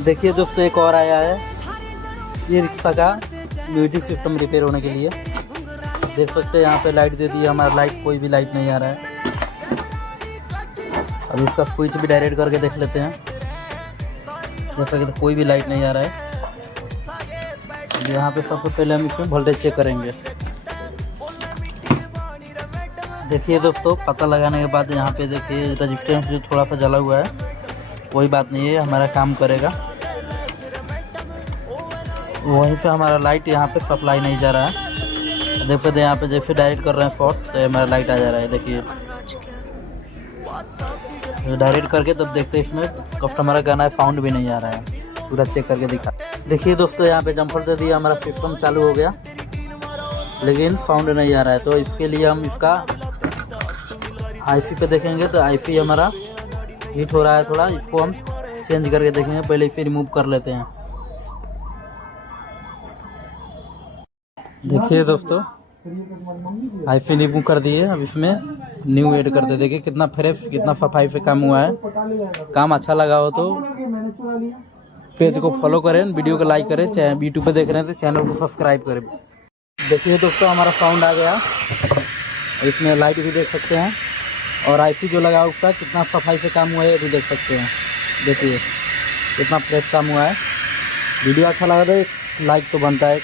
देखिए दोस्तों, एक और आया है ये रिक्शा का म्यूजिक सिस्टम रिपेयर होने के लिए। देख सकते हैं यहाँ पे लाइट दे दी है, हमारा लाइट कोई भी लाइट नहीं आ रहा है। अब इसका स्विच भी डायरेक्ट करके देख लेते हैं। जैसा कि कोई भी लाइट नहीं आ रहा है। यहाँ पे सबसे पहले हम इसमें वोल्टेज चेक करेंगे। देखिए दोस्तों, पता लगाने के बाद यहाँ पे देखिए रेजिस्टेंस जो थोड़ा सा जला हुआ है, कोई बात नहीं है, हमारा काम करेगा। वहीं से हमारा लाइट यहाँ पे सप्लाई नहीं जा रहा है। देख सकते यहाँ पे जैसे डायरेक्ट कर रहे हैं शॉर्ट तो हमारा लाइट आ जा रहा है। देखिए डायरेक्ट करके तब देखते हैं इसमें कस्टमर का गाना है, साउंड भी नहीं आ रहा है। पूरा चेक करके दिखा। देखिए दोस्तों, यहाँ पे जम्पर दे दिया, हमारा सिस्टम चालू हो गया लेकिन साउंड नहीं आ रहा है। तो इसके लिए हम इसका आईसी पे देखेंगे तो आईसी हमारा हीट हो रहा है थोड़ा, इसको हम चेंज करके देखेंगे। पहले इसे रिमूव कर लेते हैं। देखिए दोस्तों, आईसी रिमूव कर दिए, अब इसमें न्यू ऐड करते। देखिए कितना फ्रेश, कितना सफाई से काम हुआ है। काम अच्छा लगा हो तो पेज को फॉलो करें, वीडियो को लाइक करें, चाहे यूट्यूब पे देख रहे हैं तो चैनल को सब्सक्राइब करें। देखिए दोस्तों, हमारा साउंड आ गया। इसमें लाइट भी देख सकते हैं और आईसी जो लगा उसका कितना सफाई से काम हुआ है ये भी देख सकते हैं। देखिए कितना फ्रेश काम हुआ है। वीडियो अच्छा लगा तो एक लाइक तो बनता है।